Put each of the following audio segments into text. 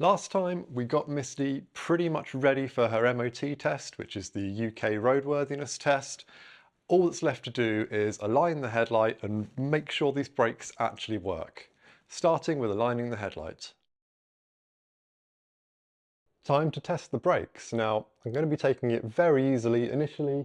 Last time we got Misty pretty much ready for her MOT test, which is the UK roadworthiness test. All that's left to do is align the headlight and make sure these brakes actually work, starting with aligning the headlight. Time to test the brakes. Now, I'm going to be taking it very easily initially,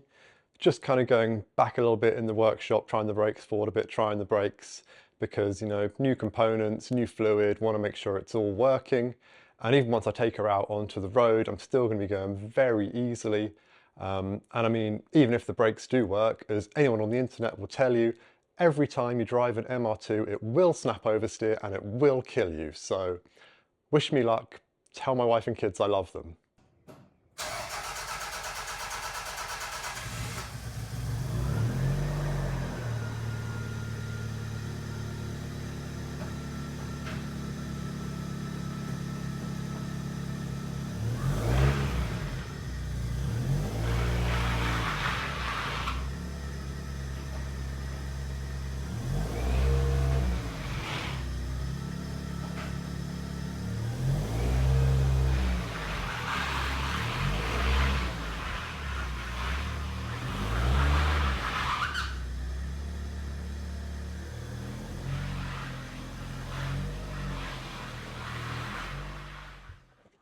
just kind of going back a little bit in the workshop, trying the brakes forward a bit, trying the brakes, because, you know, new components, new fluid, want to make sure it's all working. And even once I take her out onto the road, I'm still going to be going very easily. And I mean, even if the brakes do work, as anyone on the internet will tell you, every time you drive an MR2, it will snap oversteer and it will kill you. So wish me luck. Tell my wife and kids I love them.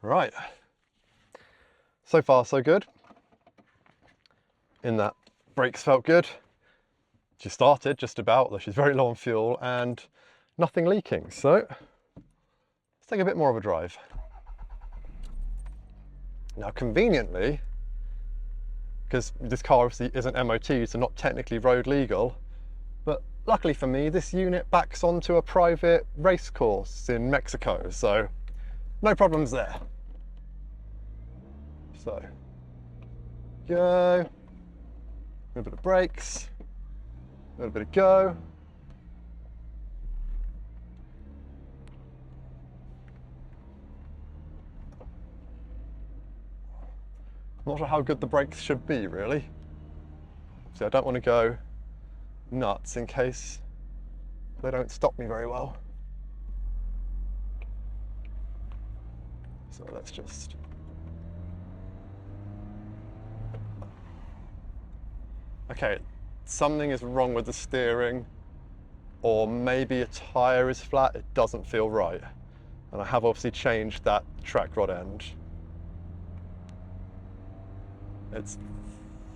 Right, so far so good. In that brakes felt good. She started just about, though she's very low on fuel and nothing leaking. So let's take a bit more of a drive. Now conveniently, because this car obviously isn't MOT, so not technically road legal, but luckily for me, this unit backs onto a private race course in Mexico, so no problems there. So, go, a little bit of brakes, a little bit of go. Not sure how good the brakes should be, really. So I don't want to go nuts in case they don't stop me very well. So let's just... Okay, something is wrong with the steering, or maybe a tyre is flat, it doesn't feel right. And I have obviously changed that track rod end. It's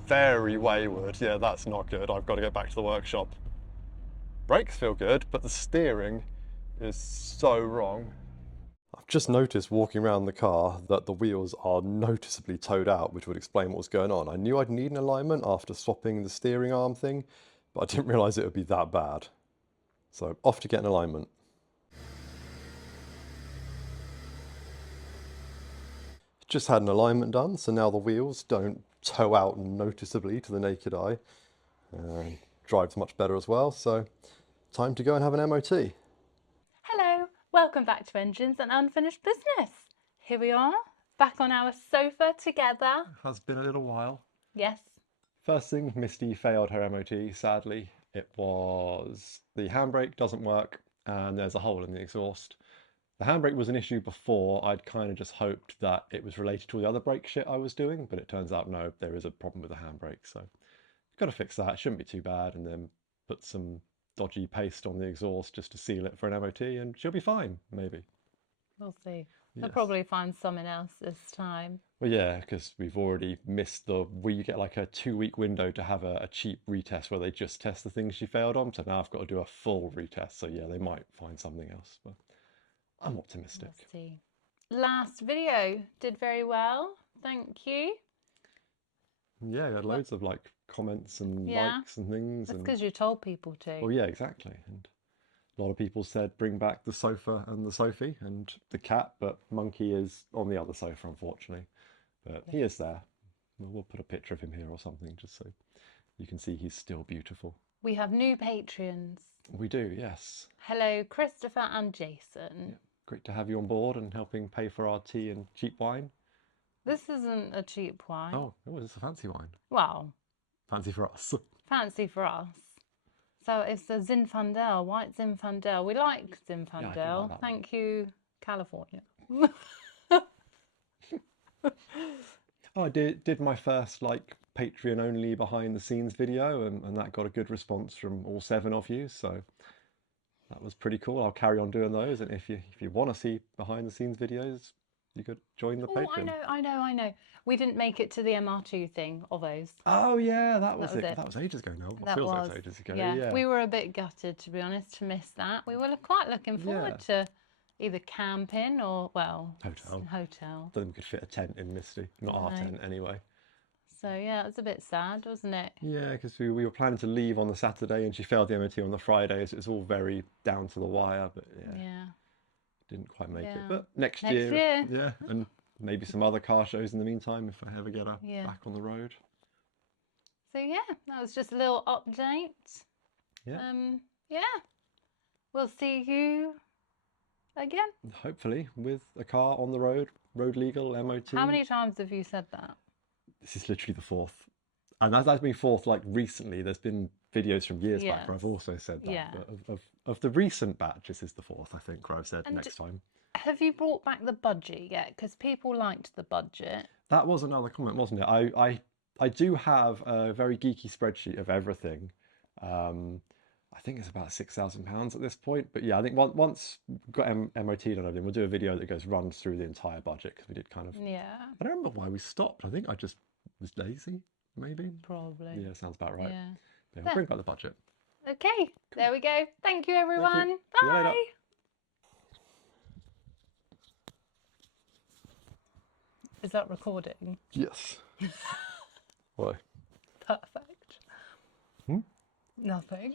very wayward. Yeah, that's not good. I've got to get back to the workshop. Brakes feel good, but the steering is so wrong. I've just noticed walking around the car that the wheels are noticeably towed out, which would explain what was going on. I knew I'd need an alignment after swapping the steering arm thing, but I didn't realise it would be that bad. So off to get an alignment. Just had an alignment done, so now the wheels don't tow out noticeably to the naked eye. Drives much better as well, so time to go and have an MOT. Hello, welcome back to Engines and Unfinished Business. Here we are, back on our sofa together. Has been a little while. Yes. First thing, Misty failed her MOT, sadly. It was the handbrake doesn't work and there's a hole in the exhaust. The handbrake was an issue before. I'd kind of just hoped that it was related to all the other brake shit I was doing, but it turns out no, there is a problem with the handbrake, so got to fix that. It shouldn't be too bad, and then put some dodgy paste on the exhaust just to seal it for an MOT and she'll be fine, maybe. We'll see. Yes. They'll probably find something else this time. Well, yeah, because we've already missed where you get like a 2-week window to have a cheap retest where they just test the things she failed on. So now I've got to do a full retest. So yeah, they might find something else, but I'm optimistic. We'll see. Last video did very well. Thank you. Yeah, you had loads of like comments and likes and things. That's because you told people to. Well, yeah, exactly. And a lot of people said bring back the sofa and the Sophie and the cat, but Monkey is on the other sofa, unfortunately. But he is there. We'll put a picture of him here or something just so you can see he's still beautiful. We have new Patreons. We do, yes. Hello, Christopher and Jason. Yeah, great to have you on board and helping pay for our tea and cheap wine. This isn't a cheap wine. Oh, it's a fancy wine. Well, fancy for us. Fancy for us. So it's a Zinfandel, white Zinfandel. We like Zinfandel. Yeah, I do like that Thank you, California. Oh, I did my first like Patreon only behind the scenes video, and that got a good response from all 7 of you. So that was pretty cool. I'll carry on doing those, and if you want to see behind the scenes videos, you could join the Oh, Patreon. I know. We didn't make it to the MR2 thing of those. Oh yeah, that That was was it. it. That was ages ago now. It That feels like was, it was ages ago. yeah. Yeah, We were a bit gutted, to be honest, to miss that. We were quite looking yeah. forward to either camping or, well, Hotel. hotel. Don't think we could fit a tent in Misty. Not our No. tent anyway. So yeah, it was a bit sad, wasn't it? Yeah, because we were planning to leave on the Saturday, and she failed the MOT on the Friday, so it was all very down to the wire. But yeah, Yeah. didn't quite make it. Yeah. But next Next year, year. yeah, and maybe some other car shows in the meantime if I ever get her Yeah. back on the road. So yeah, that was just a little update. Yeah. Yeah. We'll see you again. Hopefully with a car on the road legal, MOT. How many times have you said that? This is literally the 4th. And that's been 4th like recently. There's been videos from years back where I've also said that. Yeah. But of the recent batch, this is the 4th, I think, where I've said And next time. have you brought back the budget yet? Because people liked the budget. That was another comment, wasn't it? I do have a very geeky spreadsheet of everything. I think it's about £6,000 at this point. But yeah, I think once we've got MOT done everything, we'll do a video that runs through the entire budget, because we did kind of. Yeah. I don't remember why we stopped. I think I just was lazy, maybe. Probably. Yeah, sounds about right. Yeah. Yeah, we'll bring back the budget. Okay, there we go. Thank you, everyone. See you later. Bye. Is that recording? Yes. Why? Perfect. Hmm? Nothing.